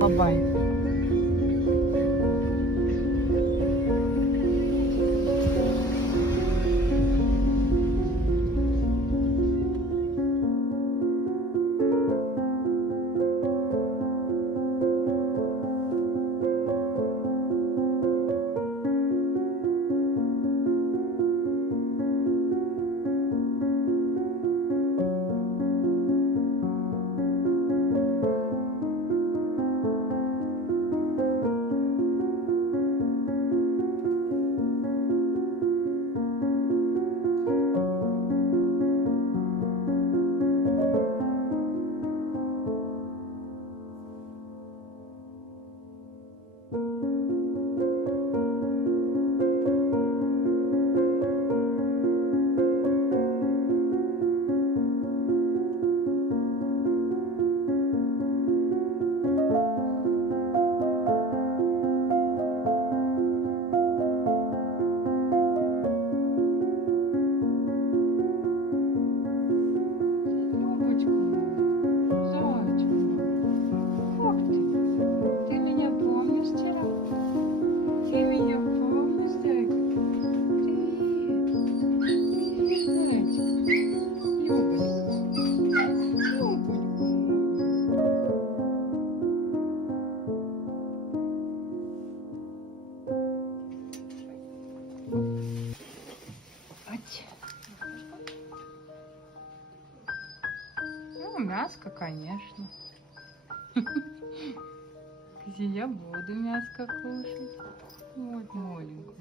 Бабай. Ну, мяско, конечно. Я буду мяско кушать. Вот маленькую.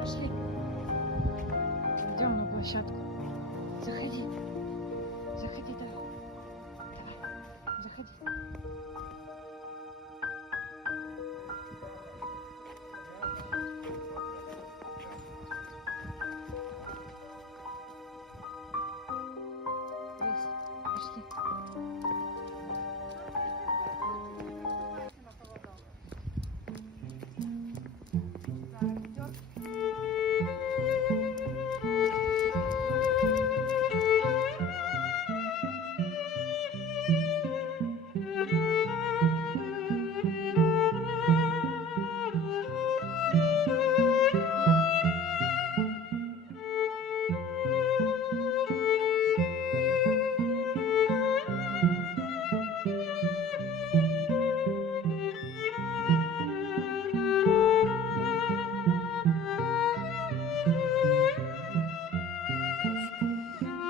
Пошли. Идем на площадку. Заходи. Заходи, давай. Давай. Заходи. Пошли.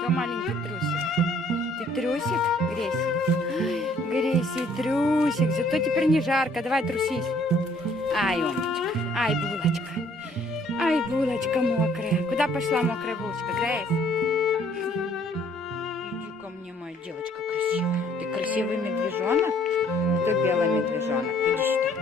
Кто маленький трусик? Ты трусик, Гресь? Грейси, трусик. Зато теперь не жарко. Давай трусись. Ай, умничка. Ай, булочка. Ай, булочка мокрая. Куда пошла мокрая булочка, Грейс? Иди ко мне, моя девочка красивая. Ты красивый медвежонок? Кто белый медвежонок? Иди сюда.